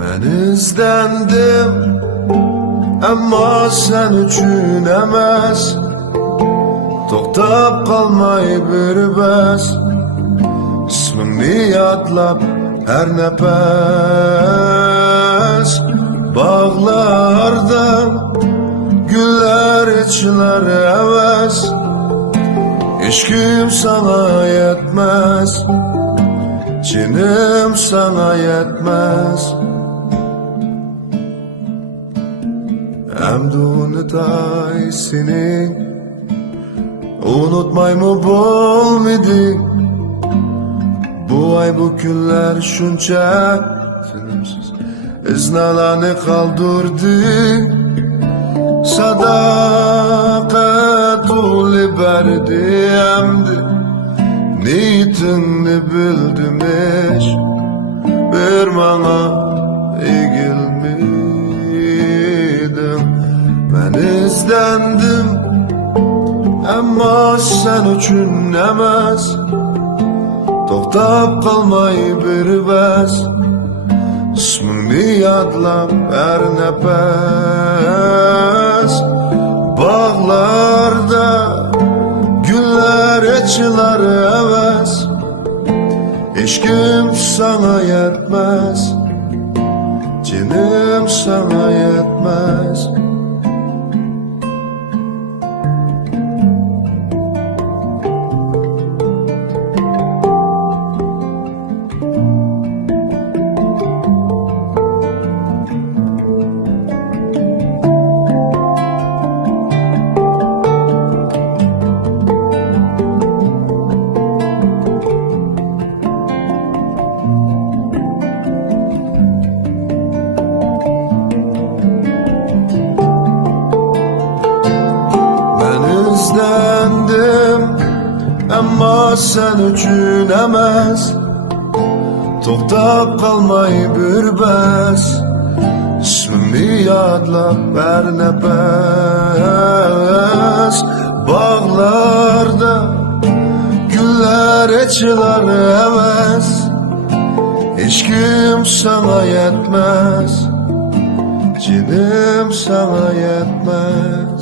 Ben izlendim ama sen üçün emas. To'xtab qolmay bir bas. İsmingni yodlab her nefes. Bağlarda güller içler heves. İşkim sana yetmez, cinim sana yetmez. Emdi unutay seni, unutmay mı bolmidi? Bu ay bu günler şunca iznalarını kaldırdı. Sadaket uli berdi emdi, niyetini bildim iş. Bir bana egilmedim. Ben izlendim ama sen üçün emas. To'xtab qolmay bir bas. İsmingni yodlab her nefes. Bağlarda güller açılar heves. İşkim sana yetmez, cinim sana yetmez. İzlendim ama sen üçün emas. To'xtab qolmay bir bas. İsmimni yodlab her nefes. Bağlarda güller açılar heves. İşkim sana yetmez, cinim sana yetmez.